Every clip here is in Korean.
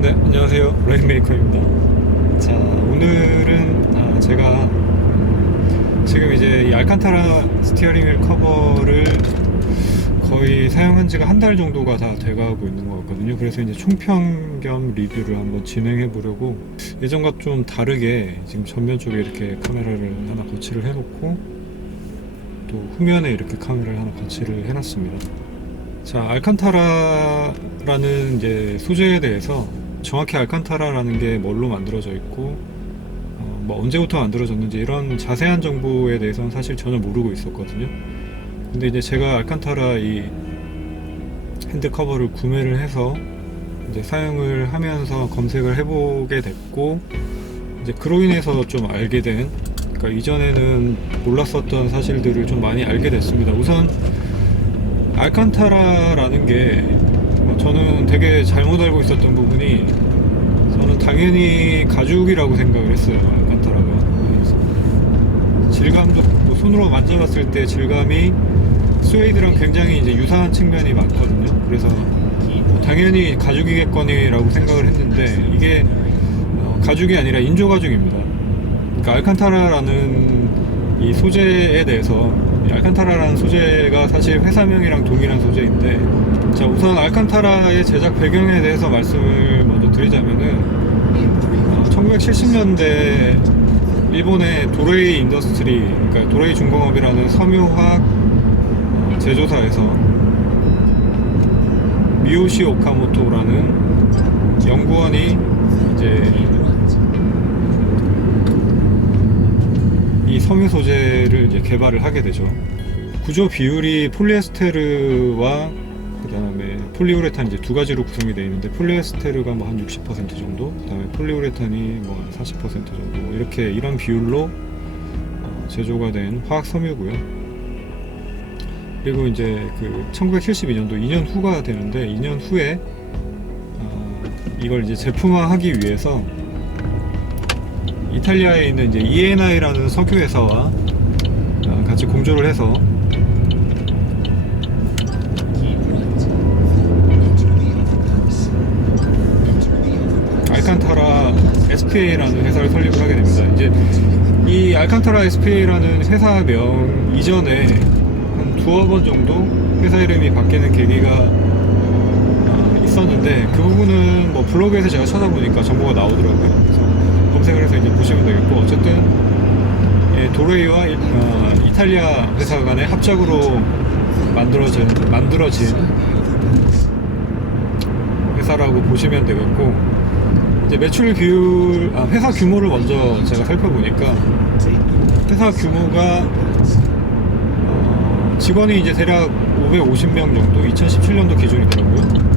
네, 안녕하세요. 레인메이커입니다. 자, 오늘은 제가 지금 이제 이 알칸타라 스티어링 휠 커버를 거의 사용한 지가 한 달 정도가 다 돼가고 있는 것 같거든요. 그래서 이제 총평 겸 리뷰를 한번 진행해 보려고 예전과 좀 다르게 지금 전면 쪽에 이렇게 카메라를 하나 거치를 해놓고 또 후면에 이렇게 카메라를 하나 거치를 해놨습니다. 자, 알칸타라라는 이제 소재에 대해서 정확히 알칸타라라는 게 뭘로 만들어져 있고 뭐 언제부터 만들어졌는지 이런 자세한 정보에 대해서는 사실 전혀 모르고 있었거든요. 근데 이제 제가 알칸타라 이 핸드 커버를 구매를 해서 이제 사용을 하면서 검색을 해보게 됐고, 이제 그로 인해서 좀 알게 된, 그러니까 이전에는 몰랐었던 사실들을 좀 많이 알게 됐습니다. 우선 알칸타라라는 게 저는 되게 잘못 알고 있었던 부분이, 저는 당연히 가죽이라고 생각을 했어요. 알칸타라가 질감도 뭐 손으로 만져봤을 때 질감이 스웨이드랑 굉장히 이제 유사한 측면이 많거든요. 그래서 당연히 가죽이겠거니라고 생각을 했는데, 이게 가죽이 아니라 인조 가죽입니다. 그러니까 알칸타라라는 이 소재에 대해서, 알칸타라라는 소재가 사실 회사명이랑 동일한 소재인데, 자, 우선 알칸타라의 제작 배경에 대해서 말씀을 먼저 드리자면은 1970년대 일본의 도레이 인더스트리, 그러니까 도레이 중공업이라는 섬유화학 제조사에서 미요시 오카모토라는 연구원이 이제 이 섬유 소재를 이제 개발을 하게 되죠. 구조 비율이 폴리에스테르와 그 다음에 폴리우레탄 이제 두 가지로 구성이 되어 있는데, 폴리에스테르가 뭐 한 60% 정도, 그 다음에 폴리우레탄이 뭐 한 40% 정도, 뭐 이렇게 이런 비율로 제조가 된 화학 섬유고요. 그리고 이제 그 1972년도 2년 후가 되는데, 2년 후에 이걸 이제 제품화하기 위해서 이탈리아에 있는 이제 ENI라는 석유 회사와 같이 공조를 해서 알칸타라 SPA라는 회사를 설립을 하게 됩니다. 이제 이 알칸타라 SPA라는 회사명 이전에 한 두어 번 정도 회사 이름이 바뀌는 계기가 있었는데, 그 부분은 뭐 블로그에서 제가 찾아보니까 정보가 나오더라고요. 그래서 검색을 해서 이제 보시면 되겠고, 어쨌든 도레이와 이탈리아 회사 간의 합작으로 만들어진 회사라고 보시면 되겠고, 이제 매출 비율, 회사 규모를 먼저 제가 살펴보니까, 회사 규모가 직원이 이제 대략 550명 정도, 2017년도 기준이더라고요.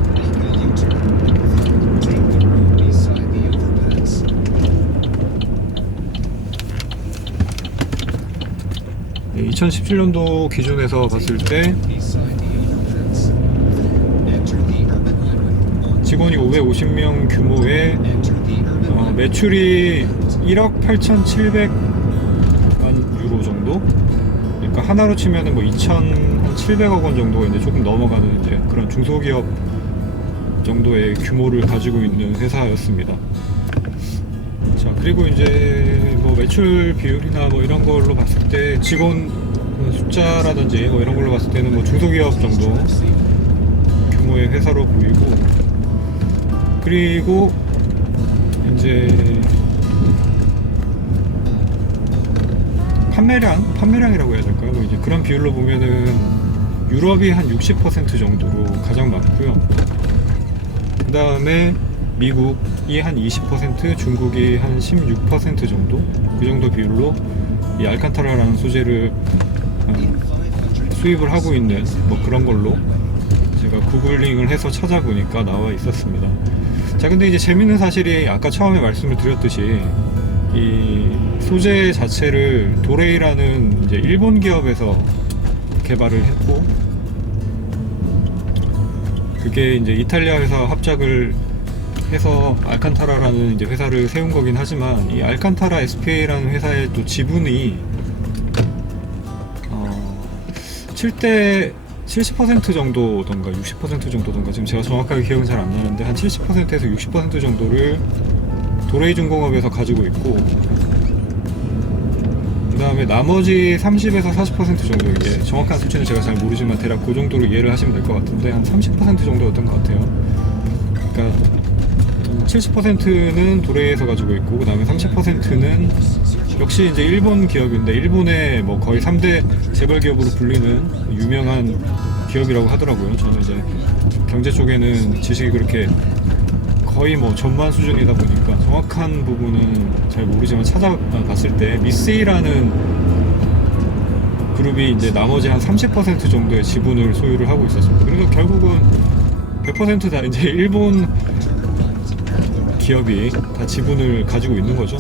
2017년도 기준에서 봤을 때 직원이 550명 규모의 매출이 1억 8,700만 유로 정도? 그러니까 하나로 치면은 뭐 2,700억 원 정도가 이제 조금 넘어가는 이제 그런 중소기업 정도의 규모를 가지고 있는 회사였습니다. 자, 그리고 이제 뭐 매출 비율이나 뭐 이런 걸로 봤을 때 직원 숫자라든지 뭐 이런 걸로 봤을 때는 뭐 중소기업 정도 규모의 회사로 보이고, 그리고 이제 판매량이라고 해야 될까요? 뭐 이제 그런 비율로 보면은 유럽이 한 60% 정도로 가장 많고요. 그 다음에 미국이 한 20%, 중국이 한 16% 정도, 그 정도 비율로 이 알칸타라라는 소재를 수입을 하고 있는 뭐 그런 걸로 제가 구글링을 해서 찾아보니까 나와 있었습니다. 자, 근데 이제 재밌는 사실이, 아까 처음에 말씀을 드렸듯이 이 소재 자체를 도레이라는 이제 일본 기업에서 개발을 했고, 그게 이제 이탈리아 회사 합작을 해서 알칸타라라는 이제 회사를 세운 거긴 하지만, 이 알칸타라 SPA라는 회사의 또 지분이 7대 70% 정도던가 60% 정도던가, 지금 제가 정확하게 기억은 잘 안 나는데 한 70%에서 60% 정도를 도레이중공업에서 가지고 있고, 그 다음에 나머지 30에서 40% 정도, 이게 정확한 수치는 제가 잘 모르지만 대략 그 정도로 이해를 하시면 될 것 같은데, 한 30% 정도였던 것 같아요. 그러니까 70%는 도레이에서 가지고 있고, 그 다음에 30%는 역시 이제 일본 기업인데, 일본의 뭐 거의 3대 재벌 기업으로 불리는 유명한 기업이라고 하더라고요. 저는 이제 경제 쪽에는 지식이 그렇게 거의 뭐 전무한 수준이다 보니까 정확한 부분은 잘 모르지만 찾아봤을 때 미쓰이라는 그룹이 이제 나머지 한 30% 정도의 지분을 소유를 하고 있었습니다. 그래서 결국은 100% 다 이제 일본 기업이 다 지분을 가지고 있는 거죠.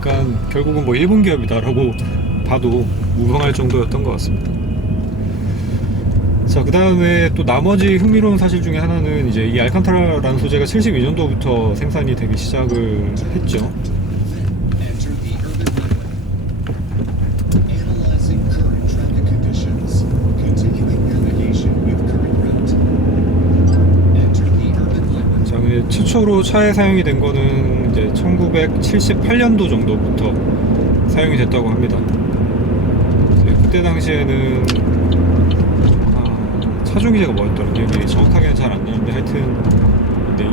그러니까 결국은 뭐 일본 기업이다라고 봐도 무방할 정도였던 것 같습니다. 자, 그 다음에 또 나머지 흥미로운 사실 중에 하나는 이제 이 알칸타라라는 소재가 72년도부터 생산이 되기 시작을 했죠. 최초로 차에 사용이 된 거는 이제 1978년도 정도부터 사용이 됐다고 합니다. 그때 당시에는 차종기제가 뭐였더라, 기억이 정확하게는 잘 안 나는데, 하여튼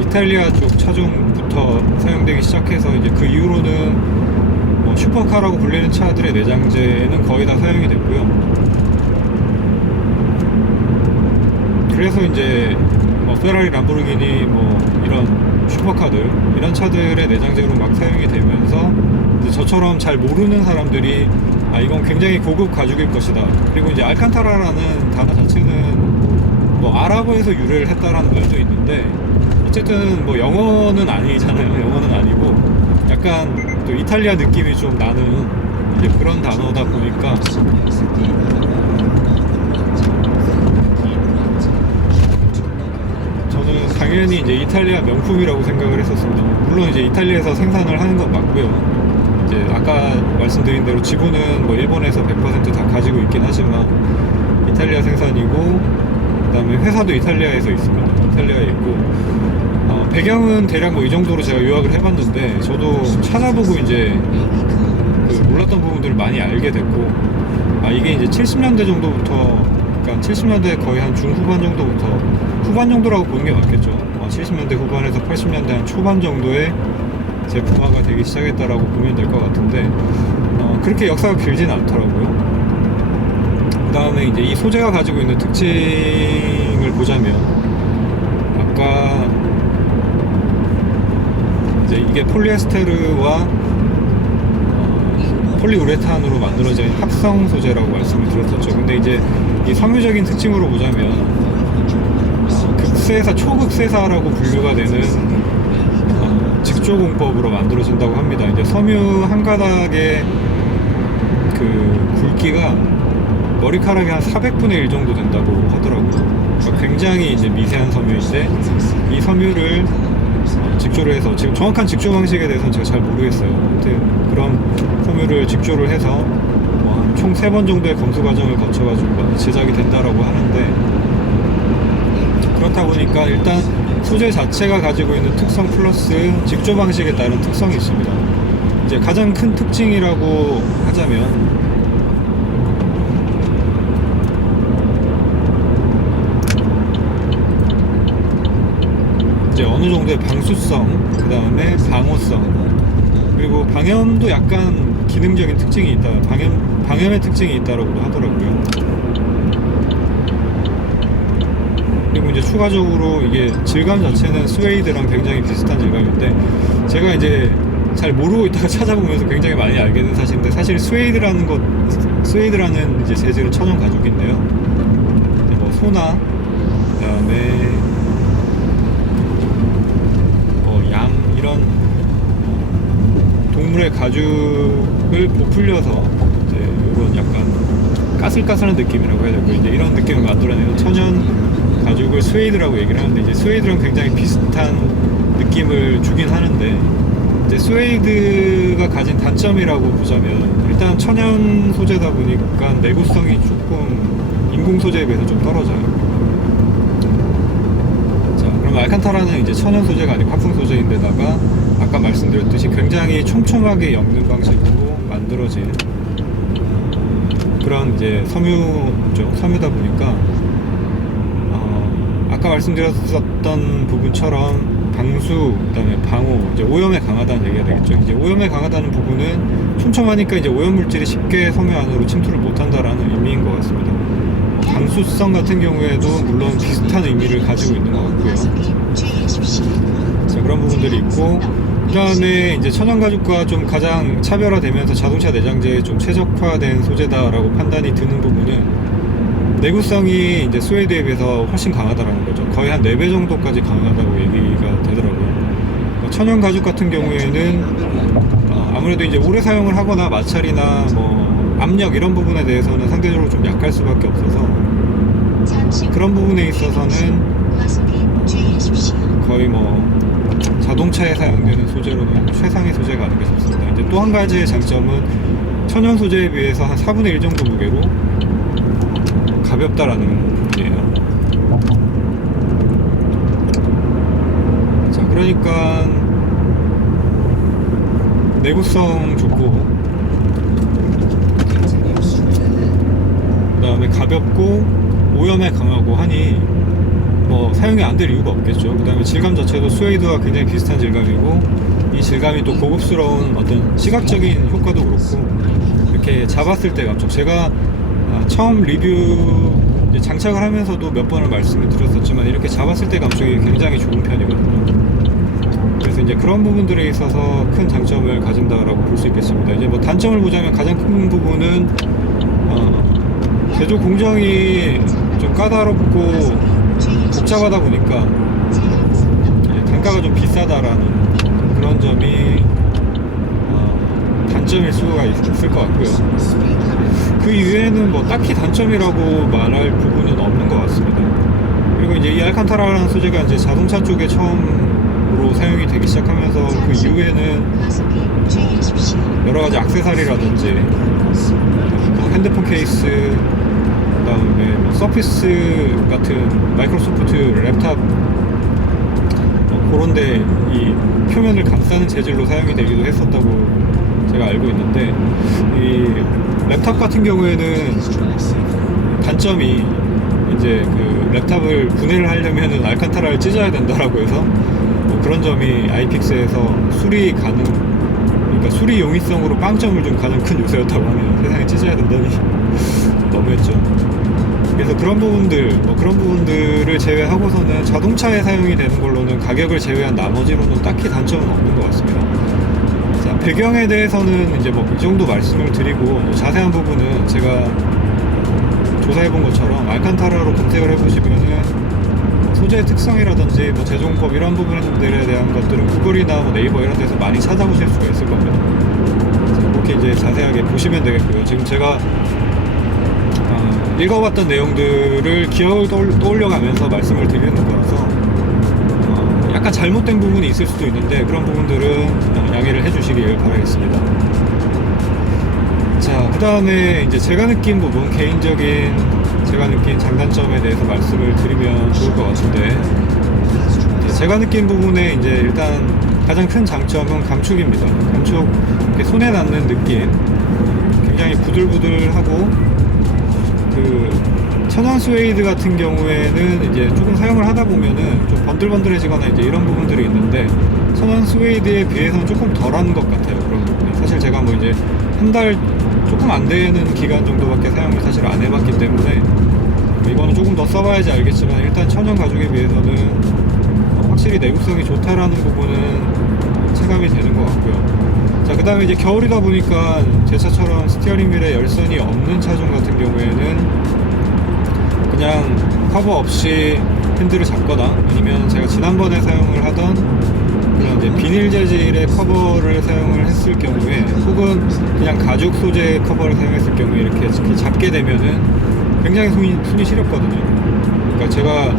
이탈리아 쪽 차종부터 사용되기 시작해서 이제 그 이후로는 뭐 슈퍼카라고 불리는 차들의 내장재는 거의 다 사용이 됐고요. 그래서 이제 뭐 페라리, 람보르기니 뭐 이런 슈퍼카들, 이런 차들의 내장재로 막 사용이 되면서 이제 저처럼 잘 모르는 사람들이 이건 굉장히 고급 가죽일 것이다, 그리고 이제 알칸타라라는 단어 자체는 뭐 아랍어에서 유래를 했다라는 말도 있는데, 어쨌든 뭐 영어는 아니잖아요. 영어는 아니고 약간 또 이탈리아 느낌이 좀 나는 이제 그런 단어다 보니까 당연히 이제 이탈리아 명품이라고 생각을 했었습니다. 물론 이제 이탈리아에서 생산을 하는 건 맞고요. 이제 아까 말씀드린 대로 지분은 뭐 일본에서 100% 다 가지고 있긴 하지만 이탈리아 생산이고, 그 다음에 회사도 이탈리아에서 있습니다. 이탈리아에 있고, 배경은 대략 뭐 이 정도로 제가 요약을 해봤는데, 저도 찾아보고 이제 그 몰랐던 부분들을 많이 알게 됐고, 이게 이제 70년대 정도부터, 그러니까 70년대 거의 한 중후반 정도부터, 후반 정도라고 보는 게 맞겠죠. 70년대 후반에서 80년대 한 초반 정도에 제품화가 되기 시작했다라고 보면 될 것 같은데, 그렇게 역사가 길진 않더라고요. 그 다음에 이제 이 소재가 가지고 있는 특징을 보자면, 아까 이제 이게 폴리에스테르와 폴리우레탄으로 만들어진 합성 소재라고 말씀을 드렸었죠. 근데 이제 이 섬유적인 특징으로 보자면 극세사, 초극세사라고 분류가 되는 직조공법으로 만들어진다고 합니다. 이제 섬유 한 가닥의 그 굵기가 머리카락이 한 400분의 1 정도 된다고 하더라고요. 그러니까 굉장히 이제 미세한 섬유인데, 이 섬유를 직조를 해서, 지금 정확한 직조 방식에 대해서는 제가 잘 모르겠어요. 아무튼 그런 섬유를 직조를 해서 총 3번 정도의 검수 과정을 거쳐가지고 제작이 된다라고 하는데, 그렇다 보니까 일단 소재 자체가 가지고 있는 특성 플러스 직조 방식에 따른 특성이 있습니다. 이제 가장 큰 특징이라고 하자면, 이제 어느 정도의 방수성, 그 다음에 방호성, 그리고 방염도 약간 기능적인 특징이 있다, 방염의 특징이 있다라고도 하더라고요. 그리고 이제 추가적으로 이게 질감 자체는 스웨이드랑 굉장히 비슷한 질감인데, 제가 이제 잘 모르고 있다가 찾아보면서 굉장히 많이 알게 된 사실인데, 사실 스웨이드라는 이제 재질은 천연 가죽인데요. 뭐 소나, 그 다음에 양, 이런 동물의 가죽을 부풀려서 이제 이런 약간 까슬까슬한 느낌이라고 해야 되고, 이제 이런 느낌을 만들어내는 천연 가죽을 스웨이드라고 얘기를 하는데, 이제 스웨이드랑 굉장히 비슷한 느낌을 주긴 하는데, 이제 스웨이드가 가진 단점이라고 보자면 일단 천연 소재다 보니까 내구성이 조금 인공 소재에 비해서 좀 떨어져요. 자, 그럼 알칸타라는 이제 천연 소재가 아니고 합성 소재인데다가 아까 말씀드렸듯이 굉장히 촘촘하게 엮는 방식으로 만들어진 그런 이제 섬유죠. 섬유다 보니까 아까 말씀드렸었던 부분처럼 방수, 그다음에 방호, 이제 오염에 강하다는 얘기가 되겠죠. 이제 오염에 강하다는 부분은 촘촘하니까 이제 오염 물질이 쉽게 섬유 안으로 침투를 못한다라는 의미인 것 같습니다. 방수성 같은 경우에도 물론 비슷한 의미를 가지고 있는 것 같고요. 자, 그런 부분들이 있고, 그 다음에 이제 천연 가죽과 좀 가장 차별화되면서 자동차 내장재에 좀 최적화된 소재다라고 판단이 드는 부분은 내구성이 이제 스웨이드에 비해서 훨씬 강하다라는 거죠. 거의 한 4배 정도까지 강하다고 얘기가 되더라고요. 천연 가죽 같은 경우에는 아무래도 이제 오래 사용을 하거나 마찰이나 뭐 압력 이런 부분에 대해서는 상대적으로 좀 약할 수밖에 없어서 그런 부분에 있어서는 거의 뭐 자동차에 사용되는 소재로는 최상의 소재가 아닌가 싶습니다. 이제 또 한 가지의 장점은 천연 소재에 비해서 한 4분의 1 정도 무게로 가볍다라는 부분이에요. 자, 그러니까 내구성 좋고, 그 다음에 가볍고 오염에 강하고 하니 뭐 사용이 안 될 이유가 없겠죠. 그 다음에 질감 자체도 스웨이드와 굉장히 비슷한 질감이고, 이 질감이 또 고급스러운 어떤 시각적인 효과도 그렇고, 이렇게 잡았을 때 감촉, 제가 처음 리뷰 이제 장착을 하면서도 몇 번을 말씀을 드렸었지만 이렇게 잡았을 때 감촉이 굉장히 좋은 편이거든요. 그래서 이제 그런 부분들에 있어서 큰 장점을 가진다라고 볼 수 있겠습니다. 이제 뭐 단점을 보자면 가장 큰 부분은 제조 공정이 좀 까다롭고 복잡하다 보니까 단가가 좀 비싸다라는 그런 점이 단점일 수가 있을 것 같고요. 그 이외에는 뭐 딱히 단점이라고 말할 부분은 없는 것 같습니다. 그리고 이제 이 알칸타라라는 소재가 이제 자동차 쪽에 처음으로 사용이 되기 시작하면서 그 이후에는 여러 가지 액세서리라든지 뭐 핸드폰 케이스, 그다음에 뭐 서피스 같은 마이크로소프트 랩탑 그런데 이 표면을 감싸는 재질로 사용이 되기도 했었다고 제가 알고 있는데, 이 랩탑 같은 경우에는 단점이 이제 그 랩탑을 분해를 하려면은 알칸타라를 찢어야 된다라고 해서 뭐 그런 점이 아이픽스에서 수리 가능, 그러니까 수리 용이성으로 빵점을 좀 가장 큰 요소였다고 하네요. 세상에 찢어야 된다니 너무했죠. 그래서 그런 부분들, 뭐 그런 부분들을 제외하고서는 자동차에 사용이 되는 걸로는 가격을 제외한 나머지로는 딱히 단점은 없는 것 같습니다. 자, 배경에 대해서는 이제 뭐 이 정도 말씀을 드리고, 뭐 자세한 부분은 제가 조사해본 것처럼 알칸타라로 검색을 해보시면은 소재의 특성이라든지 뭐 제종법 이런 부분들에 대한 것들은 구글이나 뭐 네이버 이런 데서 많이 찾아보실 수가 있을 겁니다. 자, 그렇게 이제 자세하게 보시면 되겠고요. 지금 제가 읽어봤던 내용들을 기억을 떠올려가면서 말씀을 드리는 거라서 약간 잘못된 부분이 있을 수도 있는데 그런 부분들은 양해를 해주시길 바라겠습니다. 자, 그 다음에 이제 제가 느낀 부분, 개인적인 제가 느낀 장단점에 대해서 말씀을 드리면 좋을 것 같은데, 제가 느낀 부분에 이제 일단 가장 큰 장점은 감촉입니다. 감촉, 이렇게 손에 닿는 느낌, 굉장히 부들부들하고, 그 천연 스웨이드 같은 경우에는 이제 조금 사용을 하다 보면은 좀 번들번들해지거나 이제 이런 부분들이 있는데, 천연 스웨이드에 비해서는 조금 덜한 것 같아요. 그런 부분이. 사실 제가 뭐 이제 한 달 조금 안 되는 기간 정도밖에 사용을 사실 안 해봤기 때문에 이거는 조금 더 써봐야지 알겠지만, 일단 천연 가죽에 비해서는 확실히 내구성이 좋다라는 부분은 체감이 되는 것 같고요. 자, 그 다음에 이제 겨울이다 보니까 제 차처럼 스티어링 휠에 열선이 없는 차종 같은 경우에는 그냥 커버 없이 핸들을 잡거나, 아니면 제가 지난번에 사용을 하던 그런 이제 비닐 재질의 커버를 사용을 했을 경우에, 혹은 그냥 가죽 소재 커버를 사용했을 경우에 이렇게 잡게 되면은 굉장히 손이 시렵거든요. 그러니까 제가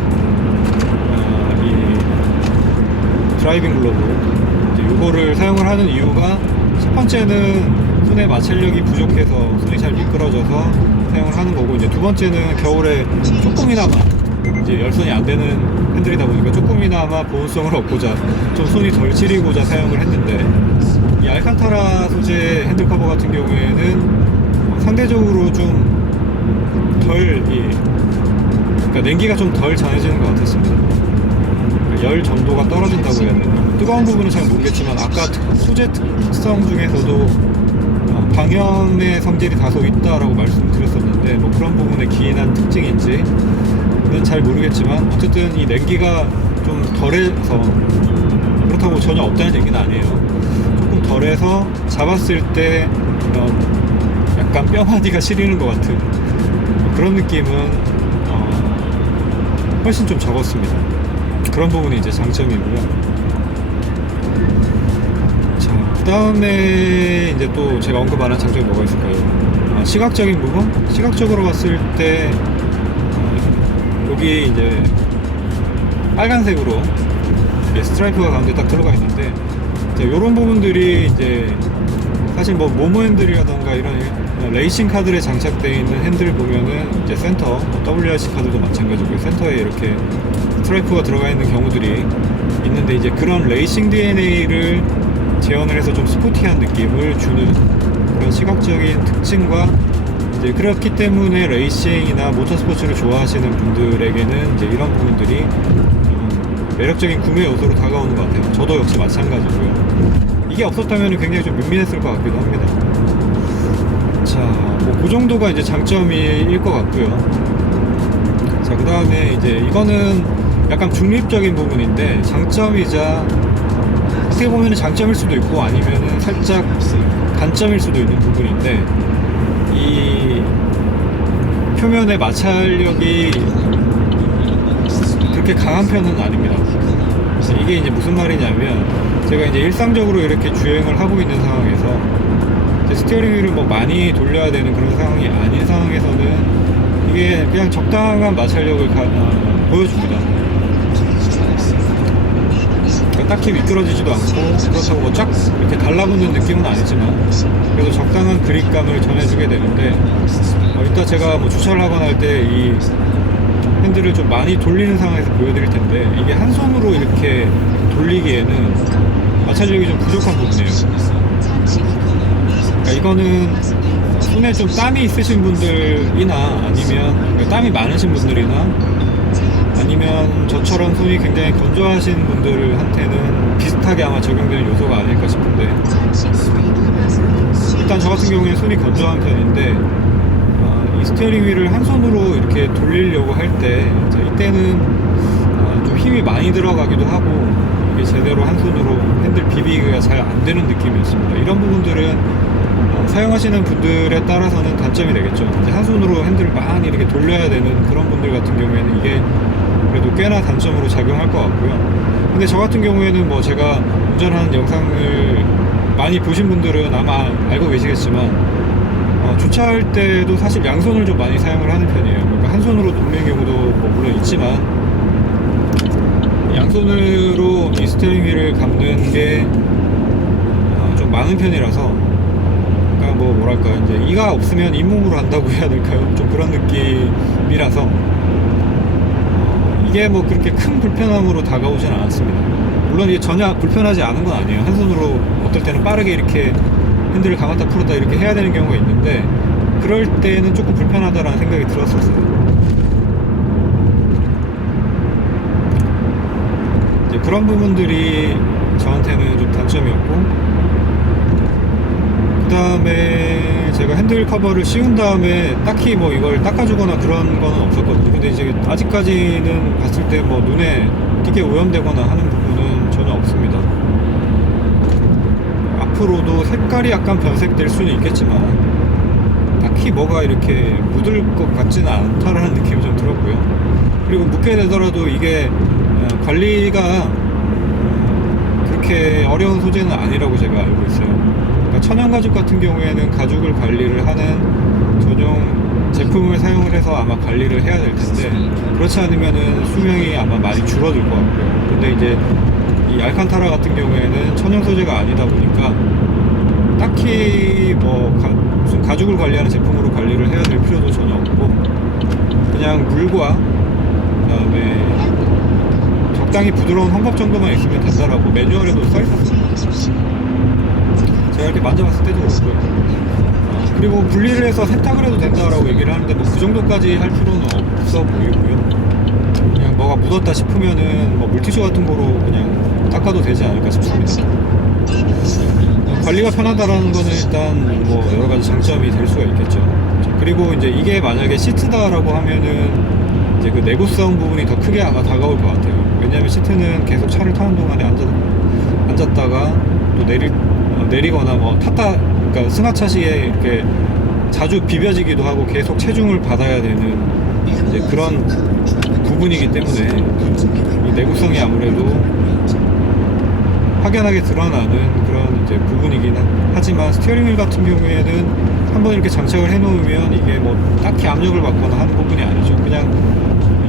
이 드라이빙 글러브, 이제 이 요거를 사용을 하는 이유가 첫 번째는 손의 마찰력이 부족해서 손이 잘 미끄러져서 사용을 하는 거고, 이제 두 번째는 겨울에 조금이나마 이제 열선이 안 되는 핸들이다 보니까 조금이나마 보온성을 얻고자 좀 손이 덜 시리고자 사용을 했는데, 이 알칸타라 소재 핸들 커버 같은 경우에는 상대적으로 좀 덜, 그러니까 냉기가 좀 덜 전해지는 것 같았습니다. 그러니까 열 정도가 떨어진다고 해야 되나. 뜨거운 부분은 잘 모르겠지만 아까 소재 특성 중에서도 방염의 성질이 다소 있다라고 말씀드렸었는데, 뭐 그런 부분에 기인한 특징인지는 잘 모르겠지만 어쨌든 이 냉기가 좀 덜해서, 그렇다고 전혀 없다는 얘기는 아니에요. 조금 덜해서 잡았을 때 약간 뼈마디가 시리는 것 같은 그런 느낌은 훨씬 좀 적었습니다. 그런 부분이 이제 장점이고요. 자, 그 다음에 이제 또 제가 언급 안 한 장점이 뭐가 있을까요? 시각적인 부분? 시각적으로 봤을 때 여기 이제 빨간색으로 스트라이프가 가운데 딱 들어가 있는데, 이런 부분들이 이제 사실 뭐 모모 핸들이라던가 이런 레이싱 카드에 장착되어 있는 핸들 보면은 이제 센터, WRC 카드도 마찬가지고 센터에 이렇게 스트라이프가 들어가 있는 경우들이 있는데, 이제 그런 레이싱 DNA를 재현을 해서 좀 스포티한 느낌을 주는 그런 시각적인 특징과, 이제 그렇기 때문에 레이싱이나 모터스포츠를 좋아하시는 분들에게는 이제 이런 부분들이 매력적인 구매 요소로 다가오는 것 같아요. 저도 역시 마찬가지고요. 이게 없었다면 굉장히 좀 민민했을 것 같기도 합니다. 자, 뭐 그 정도가 이제 장점일 것 같고요. 자, 그 다음에 이제 이거는 약간 중립적인 부분인데, 장점이자 어떻게 보면 장점일 수도 있고 아니면은 살짝 단점일 수도 있는 부분인데, 이 표면의 마찰력이 그렇게 강한 편은 아닙니다. 이게 이제 무슨 말이냐면, 제가 이제 일상적으로 이렇게 주행을 하고 있는 상황에서 이제 스티어링 휠을 뭐 많이 돌려야 되는 그런 상황이 아닌 상황에서는 이게 그냥 적당한 마찰력을 보여줍니다. 그러니까 딱히 미끄러지지도 않고 그렇다고 뭐 쫙 이렇게 달라붙는 느낌은 아니지만 그래도 적당한 그립감을 전해주게 되는데, 이따 제가 뭐 주차를 하거나 할 때 이 핸들을 좀 많이 돌리는 상황에서 보여드릴 텐데, 이게 한 손으로 이렇게 돌리기에는 마찰력이 좀 부족한 부분이에요. 그러니까 이거는 손에 좀 땀이 있으신 분들이나 아니면 땀이 많으신 분들이나 아니면 저처럼 손이 굉장히 건조하신 분들한테는 비슷하게 아마 적용되는 요소가 아닐까 싶은데, 일단 저 같은 경우에는 손이 건조한 편인데 이 스티어링 휠을 한 손으로 이렇게 돌리려고 할 때 이때는 좀 힘이 많이 들어가기도 하고 이게 제대로 한 손으로 핸들 비비기가 잘 안 되는 느낌이었습니다. 이런 부분들은 사용하시는 분들에 따라서는 단점이 되겠죠. 이제 한 손으로 핸들을 많이 이렇게 돌려야 되는 그런 분들 같은 경우에는 이게 그래도 꽤나 단점으로 작용할 것 같고요. 근데 저 같은 경우에는 뭐 제가 운전하는 영상을 많이 보신 분들은 아마 알고 계시겠지만 주차할 때도 사실 양손을 좀 많이 사용을 하는 편이에요. 그러니까 한 손으로 돌리는 경우도 뭐 물론 있지만 양손으로 이 스티어링 휠을 감는 게 좀 많은 편이라서, 그러니까 뭐 뭐랄까 이제 이가 없으면 잇몸으로 한다고 해야 될까요? 좀 그런 느낌이라서 이게 뭐 그렇게 큰 불편함으로 다가오진 않았습니다. 물론 이게 전혀 불편하지 않은 건 아니에요. 한 손으로 어떨 때는 빠르게 이렇게 핸들을 감았다 풀었다 이렇게 해야 되는 경우가 있는데, 그럴 때는 조금 불편하다라는 생각이 들었었어요. 이제 그런 부분들이 저한테는 좀 단점이었고, 그 다음에 제가 핸들 커버를 씌운 다음에 딱히 뭐 이걸 닦아주거나 그런 거는 없었거든요. 근데 이제 아직까지는 봤을 때 뭐 눈에 띄게 오염되거나 하는 부분은 전혀 없습니다. 앞으로도 색깔이 약간 변색될 수는 있겠지만 딱히 뭐가 이렇게 묻을 것 같지는 않다라는 느낌이 좀 들었고요. 그리고 묻게 되더라도 이게 관리가 그렇게 어려운 소재는 아니라고 제가 알고 있어요. 그러니까 천연 가죽 같은 경우에는 가죽을 관리를 하는 전용 제품을 사용을 해서 아마 관리를 해야 될 텐데, 그렇지 않으면은 수명이 아마 많이 줄어들 것 같고요. 근데 이제 이 이 알칸타라 같은 경우에는 천연 소재가 아니다 보니까 딱히 뭐 무슨 가죽을 관리하는 제품으로 관리를 해야 될 필요도 전혀 없고, 그냥 물과 그다음에 적당히 부드러운 헝겊 정도만 있으면 된다라고 매뉴얼에도 써있었어요. 제가 이렇게 만져봤을 때도 그렇고요. 그리고 분리를 해서 세탁을 해도 된다라고 얘기를 하는데 뭐 그 정도까지 할 필요는 없어 보이고요. 그냥 뭐가 묻었다 싶으면은 뭐 물티슈 같은 거로 그냥 닦아도 되지 않을까 싶습니다. 관리가 편하다라는 거는 일단 뭐 여러 가지 장점이 될 수가 있겠죠. 그리고 이제 이게 만약에 시트다라고 하면은 이제 그 내구성 부분이 더 크게 아마 다가올 것 같아요. 왜냐하면 시트는 계속 차를 타는 동안에 앉았다가 또 내리거나 뭐 탔다, 그러니까 승하차시에 이렇게 자주 비벼지기도 하고 계속 체중을 받아야 되는 이제 그런 부분이기 때문에 이 내구성이 아무래도 확연하게 드러나는 그런 이제 부분이긴 하지만, 스티어링 휠 같은 경우에는 한번 이렇게 장착을 해 놓으면 이게 뭐 딱히 압력을 받거나 하는 부분이 아니죠. 그냥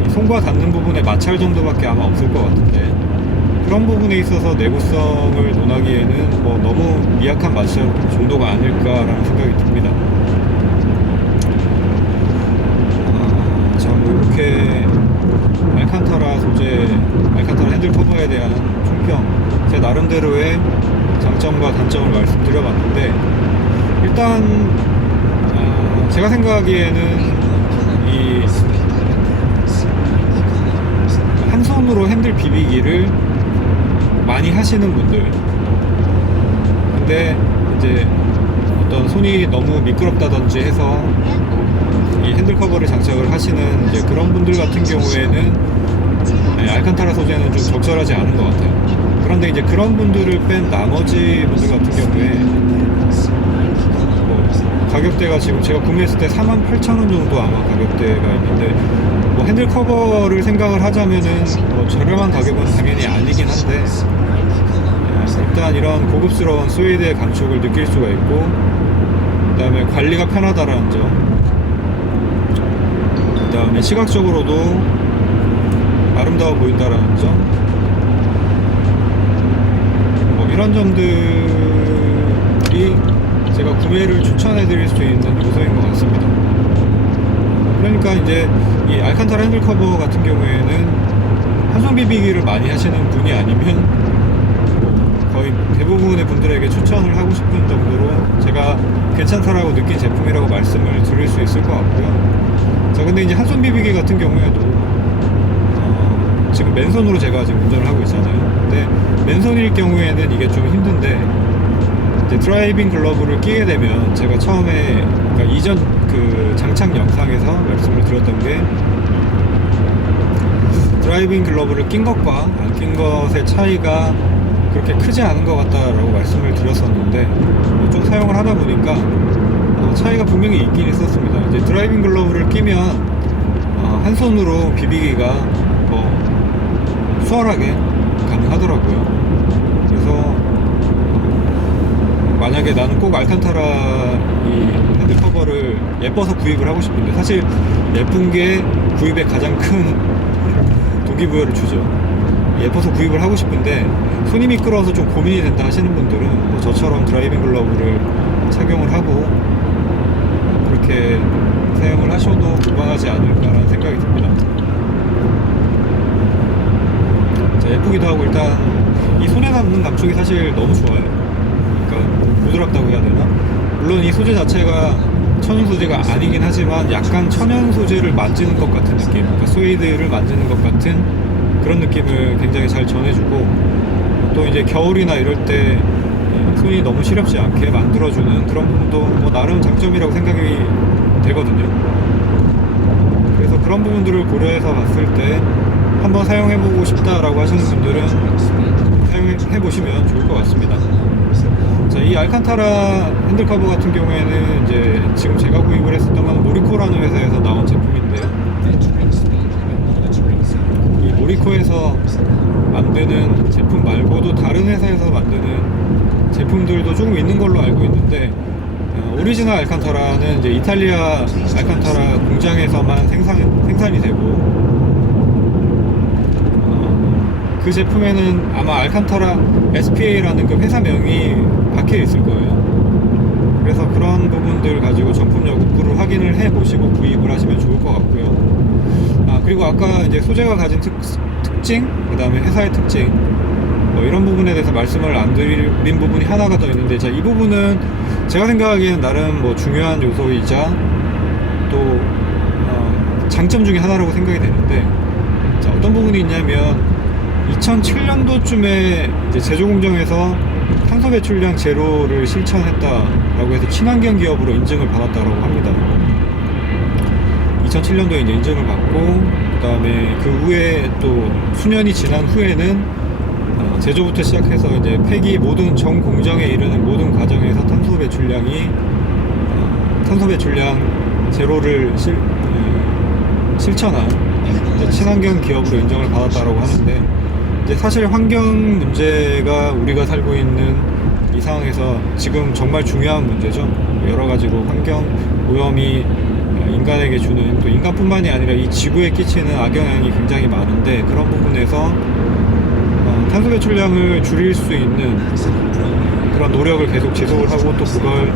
손과 닿는 부분에 마찰 정도밖에 아마 없을 것 같은데, 그런 부분에 있어서 내구성을 논하기에는 뭐 너무 미약한 마찰 정도가 아닐까라는 생각이 듭니다. 자, 뭐 이렇게 알칸타라 소재, 알칸타라 핸들 커버에 대한 총평, 제 나름대로의 장점과 단점을 말씀드려봤는데, 일단 제가 생각하기에는 이 한 손으로 핸들 비비기를 많이 하시는 분들, 근데 이제 어떤 손이 너무 미끄럽다든지 해서 이 핸들 커버를 장착을 하시는 이제 그런 분들 같은 경우에는 알칸타라 소재는 좀 적절하지 않은 것 같아요. 그런데 이제 그런 분들을 뺀 나머지 분들 같은 경우에 뭐 가격대가 지금 제가 구매했을 때 48,000원 정도 아마 가격대가 있는데, 뭐 핸들 커버를 생각을 하자면은 뭐 저렴한 가격은 당연히 아니긴 한데, 일단 이런 고급스러운 스웨이드의 감촉을 느낄 수가 있고, 그 다음에 관리가 편하다라는 점, 그 다음에 시각적으로도 아름다워 보인다라는 점, 뭐 이런 점들이 제가 구매를 추천해 드릴 수 있는 요소인 것 같습니다. 그러니까 이제 이 알칸타라 핸들 커버 같은 경우에는 한손 비비기를 많이 하시는 분이 아니면 거의 대부분의 분들에게 추천을 하고 싶은 정도로 제가 괜찮다라고 느낀 제품이라고 말씀을 드릴 수 있을 것 같고요. 자, 근데 이제 한손 비비기 같은 경우에도 지금 맨손으로 제가 지금 운전을 하고 있잖아요. 근데 맨손일 경우에는 이게 좀 힘든데, 이제 드라이빙 글러브를 끼게 되면 제가 처음에, 그러니까 이전 그 장착 영상에서 말씀을 드렸던 게, 드라이빙 글러브를 낀 것과 안 낀 것의 차이가 그렇게 크지 않은 것 같다라고 말씀을 드렸었는데, 좀 사용을 하다 보니까 차이가 분명히 있긴 있었습니다. 이제 드라이빙 글러브를 끼면 한 손으로 비비기가 수월하게 가능하더라고요. 그래서 만약에 나는 꼭 알칸타라 이 핸들 커버를 예뻐서 구입을 하고 싶은데, 사실 예쁜 게 구입에 가장 큰 동기부여를 주죠. 예뻐서 구입을 하고 싶은데 손이 미끄러워서 좀 고민이 된다 하시는 분들은 뭐 저처럼 드라이빙 글러브를 착용을 하고 그렇게 사용을 하셔도 무방하지 않을까라는 생각이 듭니다. 자, 예쁘기도 하고, 일단 이 손에 닿는 감촉이 사실 너무 좋아요. 그러니까 부드럽다고 해야 되나? 물론 이 소재 자체가 천연 소재가 아니긴 하지만 약간 천연 소재를 만지는 것 같은 느낌, 그러니까 스웨이드를 만지는 것 같은 그런 느낌을 굉장히 잘 전해주고, 또 이제 겨울이나 이럴 때 손이 너무 시렵지 않게 만들어주는 그런 부분도 뭐 나름 장점이라고 생각이 되거든요. 그래서 그런 부분들을 고려해서 봤을 때 한번 사용해보고 싶다라고 하시는 분들은 사용해보시면 좋을 것 같습니다. 자, 이 알칸타라 핸들 커버 같은 경우에는 이제 지금 제가 구입을 했었던 건 모리코라는 회사에서 나온 제품인데요. 이 모리코에서 만드는 제품 말고도 다른 회사에서 만드는 제품들도 조금 있는 걸로 알고 있는데, 오리지널 알칸타라는 이제 이탈리아 알칸타라 공장에서만 생산이 되고, 그 제품에는 아마 알칸타라 SPA라는 그 회사명이 박혀 있을 거예요. 그래서 그런 부분들 가지고 정품 여부를 확인을 해 보시고 구입을 하시면 좋을 것 같고요. 그리고 아까 이제 소재가 가진 특징, 그 다음에 회사의 특징, 뭐 이런 부분에 대해서 말씀을 안 드린 부분이 하나가 더 있는데, 자, 이 부분은 제가 생각하기에는 나름 뭐 중요한 요소이자 또 장점 중에 하나라고 생각이 되는데, 자, 어떤 부분이 있냐면 2007년도쯤에 이제 제조 공정에서 탄소 배출량 제로를 실천했다라고 해서 친환경 기업으로 인증을 받았다라고 합니다. 2007년도에 이제 인증을 받고, 그 다음에 그 후에 또 수년이 지난 후에는 제조부터 시작해서 이제 폐기 모든 전 공정에 이르는 모든 과정에서 탄소 배출량 제로를 실천한 친환경 기업으로 인정을 받았다라고 하는데, 이제 사실 환경 문제가 우리가 살고 있는 이 상황에서 지금 정말 중요한 문제죠. 여러 가지로 환경 오염이 인간에게 주는, 또 인간뿐만이 아니라 이 지구에 끼치는 악영향이 굉장히 많은데, 그런 부분에서 탄소 배출량을 줄일 수 있는 그런 노력을 계속 지속을 하고, 또 그걸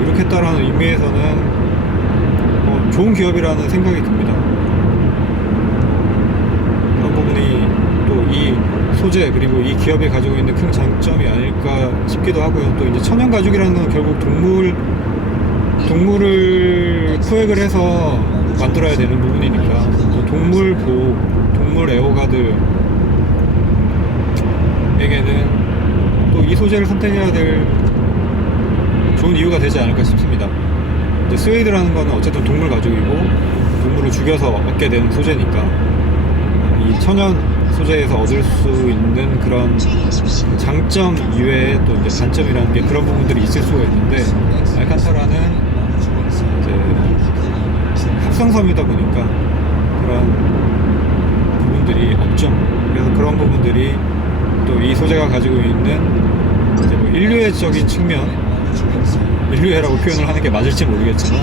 이룩했다라는 의미에서는 좋은 기업이라는 생각이 듭니다. 그런 부분이 또 이 소재, 그리고 이 기업이 가지고 있는 큰 장점이 아닐까 싶기도 하고요. 또 이제 천연 가죽이라는 건 결국 동물을 포획을 해서 만들어야 되는 부분이니까, 또 동물 보호, 동물 애호가들에게는 또 이 소재를 선택해야 될 좋은 이유가 되지 않을까 싶습니다. 이제 스웨이드라는 거는 어쨌든 동물 가죽이고 동물을 죽여서 얻게 된 소재니까, 이 천연 소재에서 얻을 수 있는 그런 장점 이외에 또 이제 단점이라는 게 그런 부분들이 있을 수가 있는데, 알칸타라는 이제 합성섬이다 보니까 그런 부분들이 없죠. 그래서 그런 부분들이 또 이 소재가 가지고 있는 이제 뭐 인류애적인 측면, 인류애라고 표현을 하는 게 맞을지 모르겠지만,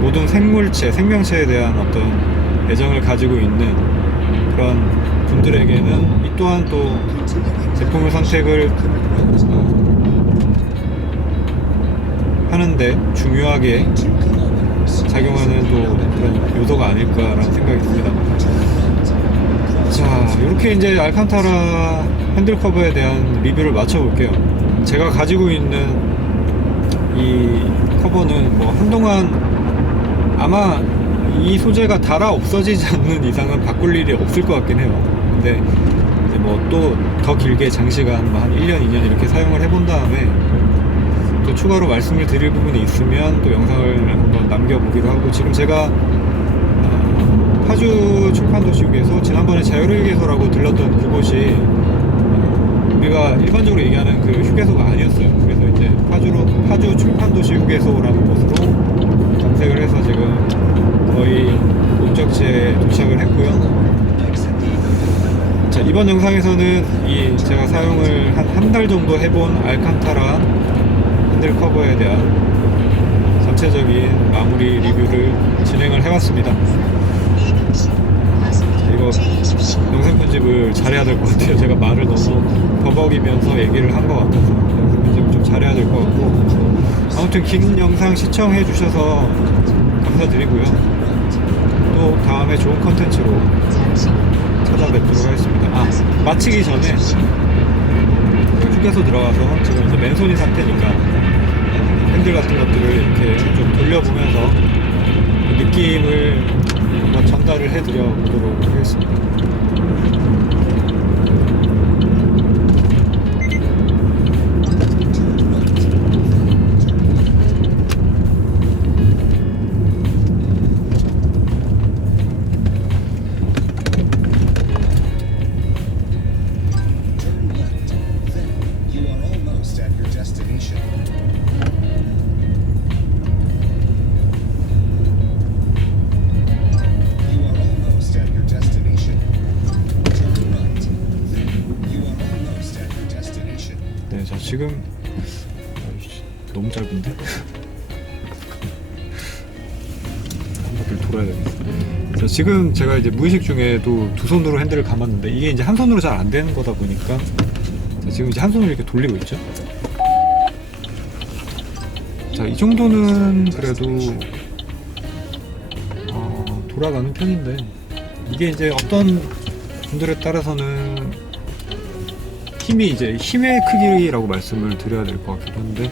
모든 생명체에 대한 어떤 애정을 가지고 있는 그런 분들에게는 이 또한 또 제품을 선택을 하는데 중요하게 작용하는 또 그런 요소가 아닐까라는 생각이 듭니다. 자, 이렇게 이제 알칸타라 핸들 커버에 대한 리뷰를 마쳐볼게요. 제가 가지고 있는 이 커버는 뭐 한동안 아마 이 소재가 달아 없어지지 않는 이상은 바꿀 일이 없을 것 같긴 해요. 근데 이제 뭐 또 더 길게 장시간 뭐 한 1년, 2년 이렇게 사용을 해본 다음에 또 추가로 말씀을 드릴 부분이 있으면 또 영상을 한번 남겨보기로 하고, 지금 제가 파주 출판도시국에서 지난번에 자율휴게소라고 들렀던 그곳이 우리가 일반적으로 얘기하는 그 휴게소가 아니었어요. 그래서 이제 파주 출판도시 휴게소라는 곳으로 검색을 해서 지금 거의 목적지에 도착을 했고요. 자, 이번 영상에서는 이 제가 사용을 한 달 정도 해본 알칸타라 핸들 커버에 대한 전체적인 마무리 리뷰를 진행을 해봤습니다. 이거 영상 편집을 잘해야 될 것 같아요. 제가 말을 너무 버벅이면서 얘기를 한 것 같아서 영상 편집을 좀 잘해야 될 것 같고, 아무튼 긴 영상 시청해 주셔서 감사드리고요. 또 다음에 좋은 컨텐츠로 찾아뵙도록 하겠습니다. 마치기 전에 휴게소 들어가서 지금 이제 맨손인 상태니까 핸들 같은 것들을 이렇게 좀 돌려보면서 느낌을 한번 전달을 해드려 보도록 하겠습니다. 네, 자, 지금 너무 짧은데? 한 바퀴 돌아야 되겠어. 자, 그래서 지금 제가 이제 무의식 중에도 두 손으로 핸들을 감았는데 이게 이제 한 손으로 잘 안 되는 거다 보니까 자, 지금 이제 한 손으로 이렇게 돌리고 있죠. 자, 이 정도는 그래도 돌아가는 편인데, 이게 이제 어떤 분들에 따라서는 힘이 이제 힘의 크기라고 말씀을 드려야 될 것 같기도 한데,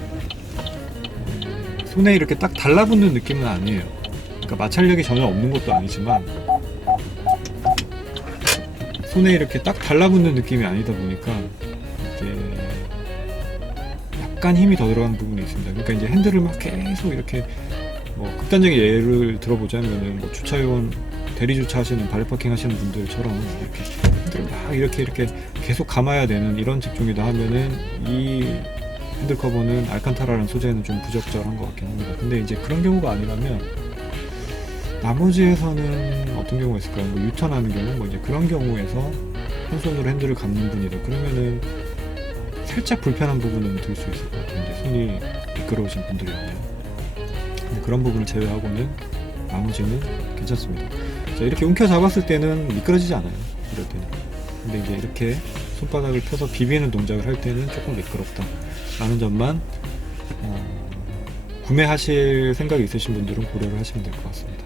손에 이렇게 딱 달라붙는 느낌은 아니에요. 그러니까 마찰력이 전혀 없는 것도 아니지만 손에 이렇게 딱 달라붙는 느낌이 아니다 보니까 이게 약간 힘이 더 들어가는 부분이 있습니다. 그러니까 이제 핸들을 막 계속 이렇게, 뭐 극단적인 예를 들어보자면은 뭐 주차요원 대리 주차하시는 발레 파킹 하시는 분들처럼 이렇게 핸들을 막 이렇게 계속 감아야 되는 이런 직종이다 하면은 이 핸들 커버는 알칸타라라는 소재는 좀 부적절한 것 같긴 합니다. 근데 이제 그런 경우가 아니라면 나머지에서는 어떤 경우가 있을까요? 뭐 유턴하는 경우, 뭐 이제 그런 경우에서 한 손으로 핸들을 감는 분이다 그러면은 살짝 불편한 부분은 들 수 있을 것 같아요. 이제 손이 미끄러우신 분들이라면. 근데 그런 부분을 제외하고는 나머지는 괜찮습니다. 자, 이렇게 움켜 잡았을 때는 미끄러지지 않아요. 이럴 때는. 근데 이제 이렇게 손바닥을 펴서 비비는 동작을 할 때는 조금 미끄럽다 라는 점만 구매하실 생각이 있으신 분들은 고려를 하시면 될 것 같습니다.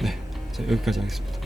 네, 자, 여기까지 하겠습니다.